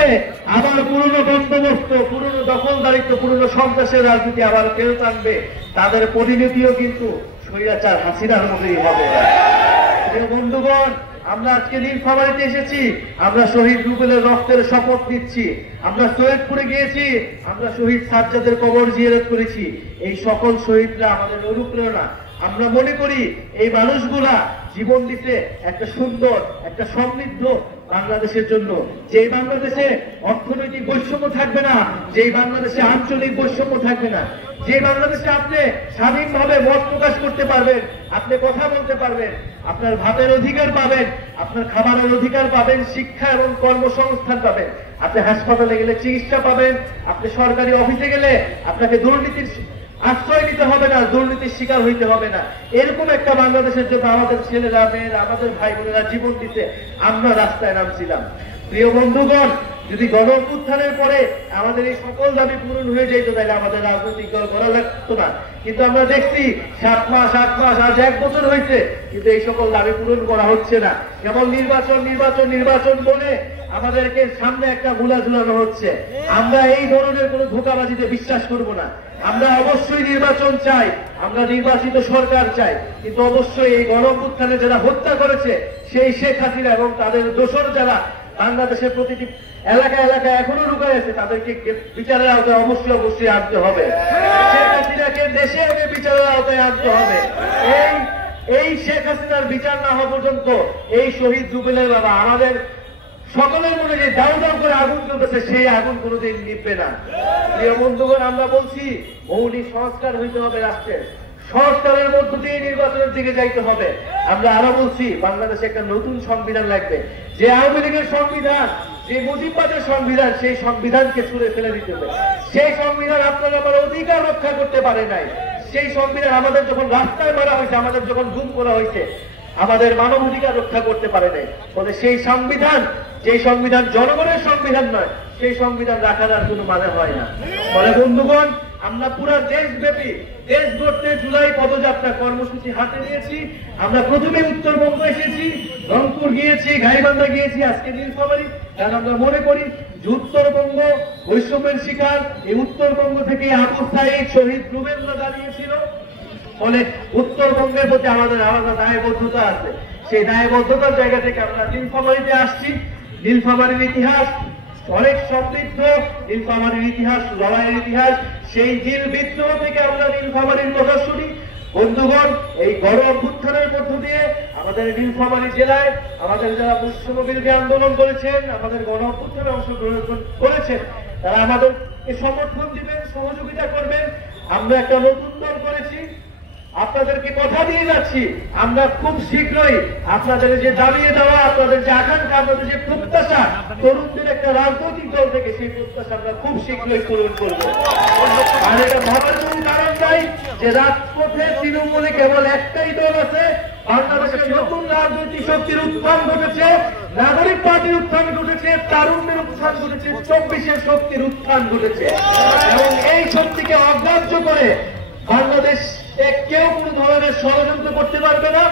হবে আবার পুরনো বন্দোবস্ত, পুরনো দখলদারিত্ব, পুরনো সন্ত্রাসের রাজনীতি আবার ফেরত আনবে, তাদের পরিণতিও কিন্তু স্বৈরাচার হাসিনার মতোই হবে। বন্ধুগণ, আমরা আজকে নীলফামারীতে এসেছি, আমরা শহীদ রুবেলের রক্তের শপথ নিচ্ছি। আমরা সৈয়দপুরে গিয়েছি, আমরা শহীদ সাজ্জাদের কবর জিয়ারত করেছি। এই সকল শহীদরা আমাদের অনুপ্রেরণা। আমরা মনে করি এই মানুষগুলা জীবন দিতে একটা সুন্দর, একটা সমৃদ্ধ বাংলাদেশের জন্য, যে বাংলাদেশে অর্থনৈতিক বৈষম্য থাকবে না, যে বাংলাদেশে আঞ্চলিক বৈষম্য থাকবে না, যে বাংলাদেশে আপনি স্বাধীনভাবে মত প্রকাশ করতে পারবেন, আপনি কথা বলতে পারবেন, আপনার ভাতের অধিকার পাবেন, আপনার খাবারের অধিকার পাবেন, শিক্ষা এবং কর্মসংস্থান পাবেন, আপনি হাসপাতালে গেলে চিকিৎসা পাবেন, আপনি সরকারি অফিসে গেলে আপনাকে দুর্নীতির আশ্রয় নিতে হবে না, দুর্নীতির শিকার হইতে হবে না। এরকম একটা বাংলাদেশের জন্য আমাদের ছেলেরা, মেয়েরা, আমাদের ভাই বোনেরা জীবন দিতে আমরা রাস্তায় নামছিলাম। প্রিয় বন্ধুগণ, যদি গণ অভ্যুত্থানের পরে আমাদের এই সকল দাবি পূরণ হয়ে যেত, তাহলে আমাদের রাজনৈতিক দল করা লাগতো না। কিন্তু আমরা দেখছি 7 মাস, 8 মাস, আজ 1 বছর হয়েছে, কিন্তু এই সকল দাবি পূরণ করা হচ্ছে না। কেবল নির্বাচন নির্বাচন নির্বাচন বলে আমাদেরকে সামনে একটা মূলা ঝুলানো হচ্ছে। আমরা এই ধরনের কোন ধোঁকাবাজিতে বিশ্বাস করব না। আমরা অবশ্যই নির্বাচন চাই, আমরা নির্বাচিত সরকার চাই, কিন্তু অবশ্যই এই গণ অভ্যুত্থানে যারা হত্যা করেছে সেই শেখ হাসিনা এবং তাদের দোসর যারা বাংলাদেশের প্রতিটি এলাকায় এলাকায় এখনো লুকায় আছে, তাদেরকে বিচারের আওতায় অবশ্যই অবশ্যই আনতে হবে। শেখ হাসিনাকে দেশে এনে বিচারের আওতায় আনতে হবে। এই শেখ হাসিনার বিচার না হওয়া পর্যন্ত এই শহীদ রুবেলের বাবা আমাদের সকলের মনে যে দাউ দাউ করে আগুন জ্বলতেছে, সেই আগুন কোনোদিন নিভবে না। প্রিয় বন্ধুগণ, আমরা বলছি মৌলিক সংস্কার হইতে হবে রাষ্ট্রের, সংস্কারের মধ্য দিয়ে নির্বাচনের দিকে যাইতে হবে। আমরা আরো বলছি বাংলাদেশে একটা নতুন সংবিধান লাগবে। যে আওয়ামী লীগের সংবিধান, যে মুজিববাদের সংবিধান, সেই সংবিধানকে ছুঁড়ে ফেলে দিতে হবে। সেই সংবিধান আপনার আমার অধিকার রক্ষা করতে পারে নাই। সেই সংবিধান আমাদের যখন রাস্তায় মারা হয়েছে, আমাদের যখন গুম করা হয়েছে, আমাদের মানবাধিকার রক্ষা করতে পারে নাই। ফলে সেই সংবিধান, যে সংবিধান জনগণের সংবিধান নয়, সেই সংবিধান রাখার আর কোনো মানে হয় না। ফলে বন্ধুগণ, আমরা পুরো দেশব্যাপী দেশ গড়তে জুলাই পদযাত্রা কর্মসূচি হাতে নিয়েছি। আমরা প্রথমে উত্তরবঙ্গ এসেছি, রংপুর গিয়েছি, গাইবান্ধা গিয়েছি, আজকে নীলফামারী। কারণ আমরা মনে করি যে উত্তরবঙ্গ বৈষম্যের শিকার, এই উত্তরবঙ্গ থেকে আবু সাঈদ, শহীদ রুবেলরা দাঁড়িয়েছিল। ফলে উত্তরবঙ্গের প্রতি আমাদের আলাদা দায়বদ্ধতা আছে। সেই দায়বদ্ধতার জায়গা থেকে আমরা নীলফামারীতে আসছি। নীলফামারীর ইতিহাস অনেক সমৃদ্ধ, নীলফামারীর ইতিহাস লড়াইয়ের ইতিহাস। সেই নীল বিদ্রোহ থেকে আমরা নীলফামারীর কথা শুনি। বন্ধুগণ, এই গণ অভ্যুত্থানের মধ্য দিয়ে আমাদের নীলফামারী জেলায় আমাদের যারা বৈষম্য বিরোধী আন্দোলন করেছেন, আমাদের গণ অভ্যুত্থানে অংশগ্রহণ করেছেন, তারা আমাদেরকে সমর্থন দিবেন, সহযোগিতা করবেন। আমরা একটা নতুন দল করেছি, আপনাদেরকে কথা দিয়ে যাচ্ছি, আমরা খুব শীঘ্রই আপনাদের যে দাবিয়ে দেওয়া, আপনাদের যে আকাঙ্ক্ষা, আপনাদের যে প্রত্যাশা, তরুণদের একটা রাজনৈতিক দল থেকে সেই প্রত্যাশা আমরা খুব শীঘ্রই পূরণ করবো। আর এটা ভাবার কোন কারণ নাই যে রাজপথে তৃণমূলে কেবল একটাই দল আছে। বাংলাদেশের নতুন রাজনৈতিক শক্তির উত্থান ঘটেছে, নাগরিক পার্টির উত্থান ঘটেছে, তারুণ্যের উত্থান ঘটেছে, 24-এর শক্তির উত্থান ঘটেছে। এবং এই শক্তিকে অগ্রাহ্য করে বাংলাদেশ কেউ কোন ধরনের ষড়যন্ত্র করতে পারবে না।